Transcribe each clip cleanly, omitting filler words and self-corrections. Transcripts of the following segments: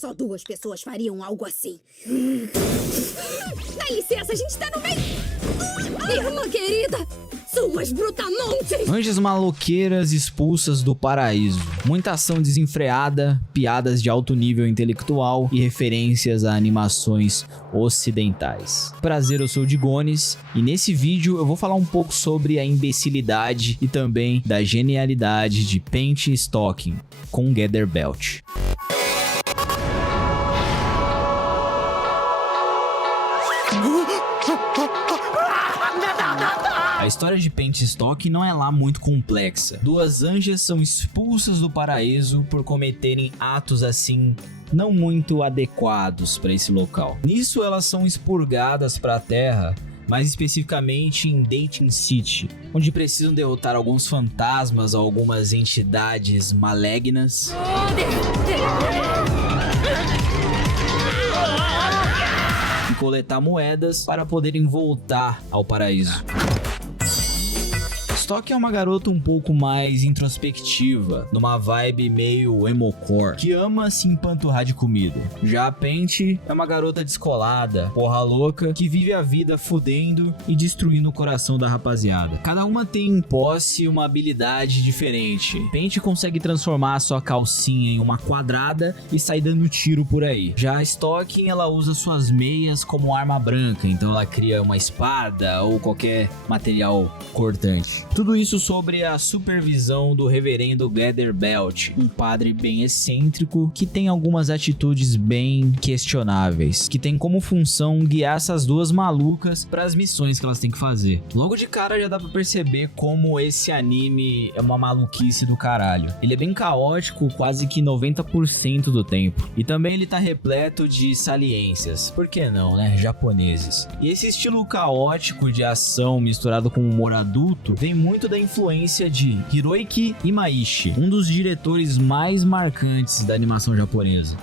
Só 2 pessoas fariam algo assim. Dá licença, a gente tá no meio... Irmã querida, suas brutamontes! Anjas maloqueiras expulsas do paraíso. Muita ação desenfreada, piadas de alto nível intelectual e referências a animações ocidentais. Prazer, eu sou o Digones e nesse vídeo eu vou falar um pouco sobre a imbecilidade e também da genialidade de Paint Stocking com Gather Belt. A história de Paint Stocking não é lá muito complexa. 2 anjas são expulsas do paraíso por cometerem atos assim não muito adequados para esse local. Nisso elas são expurgadas para a Terra, mais especificamente em Dating City, onde precisam derrotar alguns fantasmas ou algumas entidades malignas e coletar moedas para poderem voltar ao paraíso. Stocking é uma garota um pouco mais introspectiva, numa vibe meio emocore, que ama se empanturrar de comida. Já a Paint é uma garota descolada, porra louca, que vive a vida fudendo e destruindo o coração da rapaziada. Cada uma tem em posse uma habilidade diferente. Paint consegue transformar a sua calcinha em uma quadrada e sair dando tiro por aí. Já a Stocking, ela usa suas meias como arma branca, então ela cria uma espada ou qualquer material cortante. Tudo isso sobre a supervisão do reverendo Gather Belt, um padre bem excêntrico que tem algumas atitudes bem questionáveis, que tem como função guiar essas 2 malucas para as missões que elas têm que fazer. Logo de cara já dá pra perceber como esse anime é uma maluquice do caralho. Ele é bem caótico quase que 90% do tempo. E também ele tá repleto de saliências. Por que não, né? Japoneses. E esse estilo caótico de ação misturado com humor adulto vem muito da influência de Hiroiki Imaishi, um dos diretores mais marcantes da animação japonesa.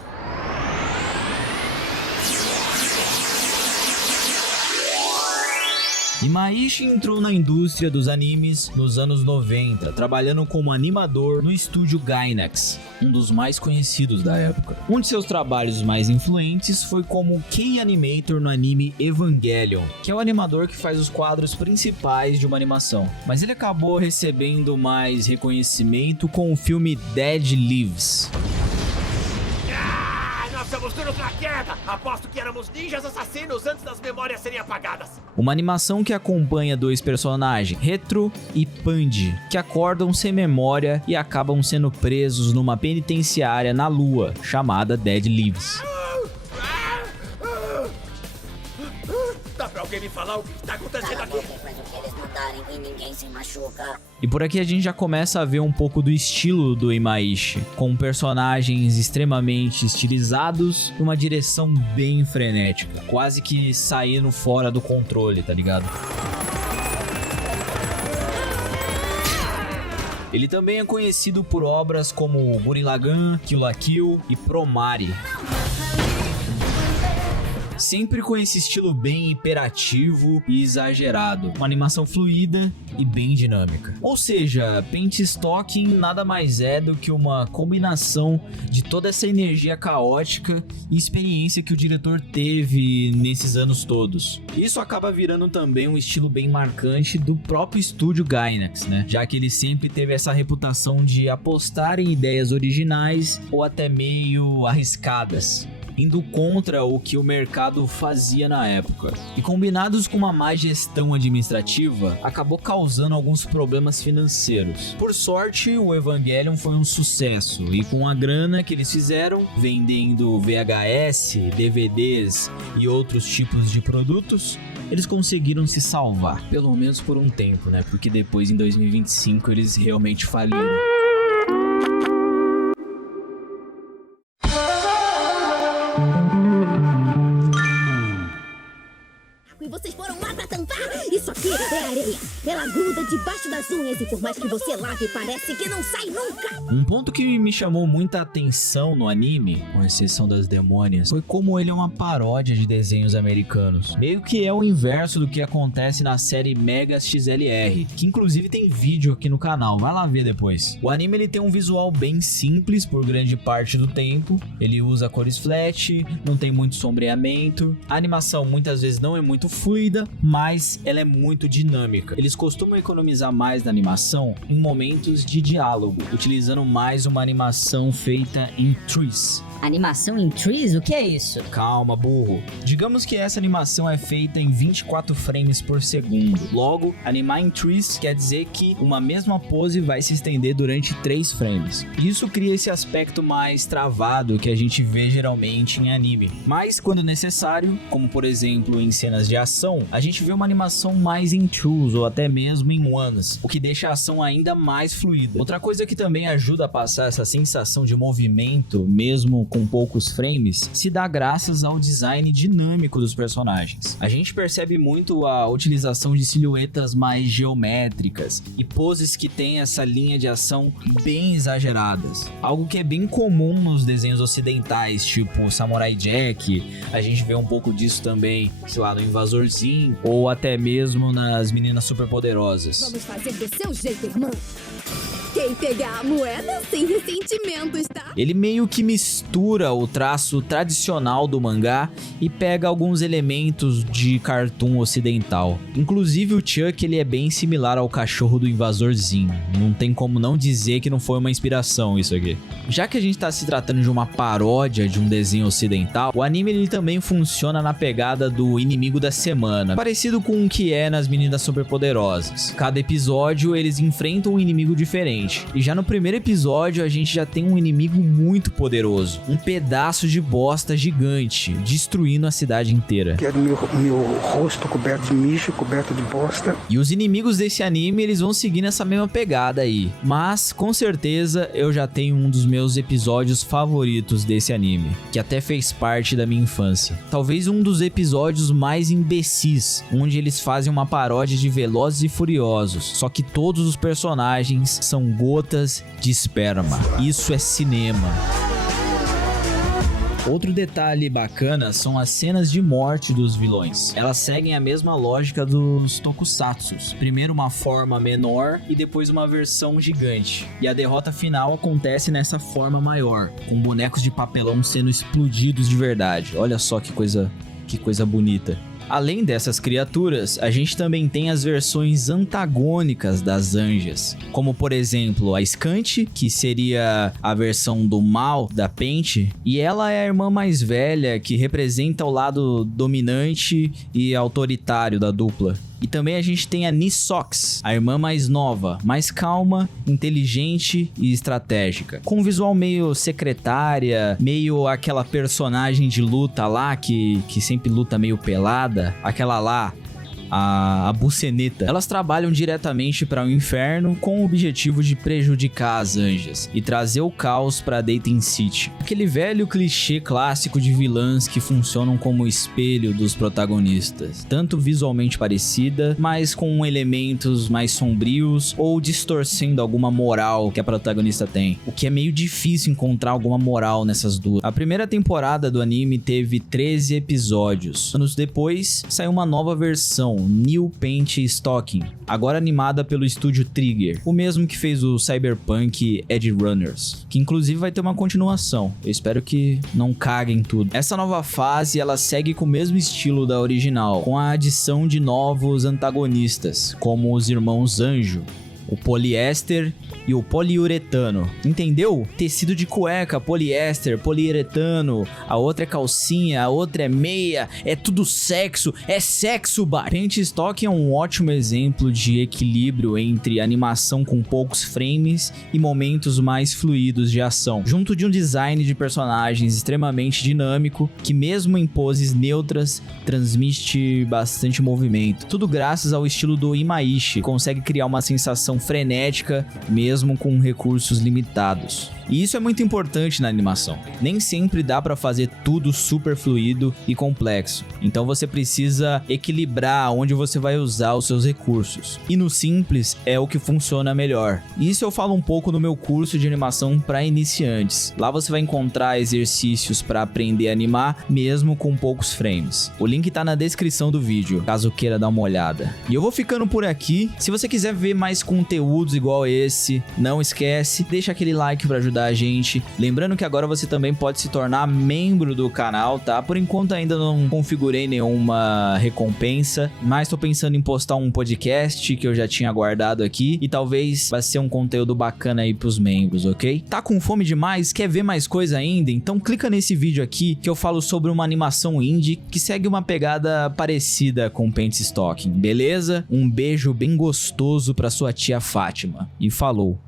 Imaishi entrou na indústria dos animes nos anos 90, trabalhando como animador no estúdio Gainax, um dos mais conhecidos da época. Um de seus trabalhos mais influentes foi como Key Animator no anime Evangelion, que é o animador que faz os quadros principais de uma animação. Mas ele acabou recebendo mais reconhecimento com o filme Dead Leaves. Somos duros na queda! Aposto que éramos ninjas assassinos antes das memórias serem apagadas! Uma animação que acompanha 2 personagens, Retro e Pandy, que acordam sem memória e acabam sendo presos numa penitenciária na lua, chamada Dead Leaves. Dá pra alguém me falar o que está acontecendo aqui? E ninguém se machuca. E por aqui a gente já começa a ver um pouco do estilo do Imaishi, com personagens extremamente estilizados e uma direção bem frenética, quase que saindo fora do controle, tá ligado? Ele também é conhecido por obras como Gurren Lagann, Kill la Kill e Promare. Sempre com esse estilo bem hiperativo e exagerado, uma animação fluida e bem dinâmica. Ou seja, Paint Stocking nada mais é do que uma combinação de toda essa energia caótica e experiência que o diretor teve nesses anos todos. Isso acaba virando também um estilo bem marcante do próprio estúdio Gainax, né? Já que ele sempre teve essa reputação de apostar em ideias originais ou até meio arriscadas, indo contra o que o mercado fazia na época. E combinados com uma má gestão administrativa, acabou causando alguns problemas financeiros. Por sorte, o Evangelion foi um sucesso, e com a grana que eles fizeram, vendendo VHS, DVDs e outros tipos de produtos, eles conseguiram se salvar. Pelo menos por um tempo, né? Porque depois, em 2025, eles realmente faliram. E vocês foram lá pra tampar? Isso aqui é areia. Ela gruda debaixo das unhas e por mais que você lave, parece que não sai nunca. Um ponto que me chamou muita atenção no anime, com exceção das demônias, foi como ele é uma paródia de desenhos americanos. Meio que é o inverso do que acontece na série Megas XLR, que inclusive tem vídeo aqui no canal, vai lá ver depois. O anime ele tem um visual bem simples por grande parte do tempo, ele usa cores flat, não tem muito sombreamento, a animação muitas vezes não é muito fluida, mas ela é muito dinâmica. Eles costumam economizar mais na animação em momentos de diálogo, utilizando mais uma animação feita em trees. Animação em trees? O que é isso? Calma, burro. Digamos que essa animação é feita em 24 frames por segundo. Logo, animar em trees quer dizer que uma mesma pose vai se estender durante 3 frames. Isso cria esse aspecto mais travado que a gente vê geralmente em anime. Mas quando necessário, como por exemplo em cenas de ação, a gente vê uma animação mais em twos ou até mesmo em ones, o que deixa a ação ainda mais fluida. Outra coisa que também ajuda a passar essa sensação de movimento, mesmo com poucos frames, se dá graças ao design dinâmico dos personagens. A gente percebe muito a utilização de silhuetas mais geométricas e poses que têm essa linha de ação bem exageradas. Algo que é bem comum nos desenhos ocidentais, tipo Samurai Jack, a gente vê um pouco disso também, sei lá, no Invasor Zim, ou até mesmo nas Meninas Superpoderosas. Vamos fazer do seu jeito, irmã. Quem pegar a moeda sem ressentimentos, tá? Ele meio que mistura o traço tradicional do mangá e pega alguns elementos de cartoon ocidental. Inclusive o Chuck ele é bem similar ao cachorro do Invasorzinho. Não tem como não dizer que não foi uma inspiração isso aqui. Já que a gente tá se tratando de uma paródia de um desenho ocidental, o anime ele também funciona na pegada do inimigo da semana, parecido com o que é nas Meninas Superpoderosas. Cada episódio eles enfrentam um inimigo diferente. E já no primeiro episódio a gente já tem um inimigo muito poderoso, um pedaço de bosta gigante, destruindo a cidade inteira. Quero meu rosto coberto de mijo, coberto de bosta. E os inimigos desse anime eles vão seguir nessa mesma pegada aí. Mas com certeza eu já tenho um dos meus episódios favoritos desse anime, que até fez parte da minha infância. Talvez um dos episódios mais imbecis, onde eles fazem uma paródia de Velozes e Furiosos, só que todos os personagens são gotas de esperma. Isso é cinema. Outro detalhe bacana são as cenas de morte dos vilões. Elas seguem a mesma lógica dos tokusatsus. Primeiro uma forma menor e depois uma versão gigante. E a derrota final acontece nessa forma maior, com bonecos de papelão sendo explodidos de verdade. Olha só que coisa bonita. Além dessas criaturas, a gente também tem as versões antagônicas das Anjas, como por exemplo a Skant, que seria a versão do mal da Paint, e ela é a irmã mais velha que representa o lado dominante e autoritário da dupla. E também a gente tem a Nisox, a irmã mais nova, mais calma, inteligente e estratégica. Com um visual meio secretária, meio aquela personagem de luta lá que sempre luta meio pelada, aquela lá, a Buceneta. Elas trabalham diretamente para o inferno com o objetivo de prejudicar as Anjas e trazer o caos para Dayton City. Aquele velho clichê clássico de vilãs que funcionam como espelho dos protagonistas, tanto visualmente parecida, mas com elementos mais sombrios ou distorcendo alguma moral que a protagonista tem. O que é meio difícil encontrar alguma moral nessas duas. A primeira temporada do anime teve 13 episódios. Anos depois, saiu uma nova versão, New Paint Stocking, agora animada pelo estúdio Trigger, o mesmo que fez o Cyberpunk Edge Runners, que inclusive vai ter uma continuação. Eu espero que não caguem tudo. Essa nova fase ela segue com o mesmo estilo da original, com a adição de novos antagonistas, como os irmãos Anjo, o poliéster e o poliuretano. Entendeu? Tecido de cueca, poliéster, poliuretano, a outra é calcinha, a outra é meia, é tudo sexo, é sexo, bar. Paint Stocking é um ótimo exemplo de equilíbrio entre animação com poucos frames e momentos mais fluidos de ação, junto de um design de personagens extremamente dinâmico, que mesmo em poses neutras, transmite bastante movimento. Tudo graças ao estilo do Imaishi, que consegue criar uma sensação frenética, mesmo com recursos limitados. E isso é muito importante na animação. Nem sempre dá pra fazer tudo super fluido e complexo. Então você precisa equilibrar onde você vai usar os seus recursos. E no simples é o que funciona melhor. Isso eu falo um pouco no meu curso de animação para iniciantes. Lá você vai encontrar exercícios para aprender a animar mesmo com poucos frames. O link tá na descrição do vídeo, caso queira dar uma olhada. E eu vou ficando por aqui. Se você quiser ver mais conteúdos igual esse, não esquece, deixa aquele like para ajudar a gente. Lembrando que agora você também pode se tornar membro do canal, tá? Por enquanto ainda não configurei nenhuma recompensa, mas tô pensando em postar um podcast que eu já tinha guardado aqui e talvez vai ser um conteúdo bacana aí pros membros, ok? Tá com fome demais? Quer ver mais coisa ainda? Então clica nesse vídeo aqui que eu falo sobre uma animação indie que segue uma pegada parecida com Paint Stocking, beleza? Um beijo bem gostoso pra sua tia Fátima e falou!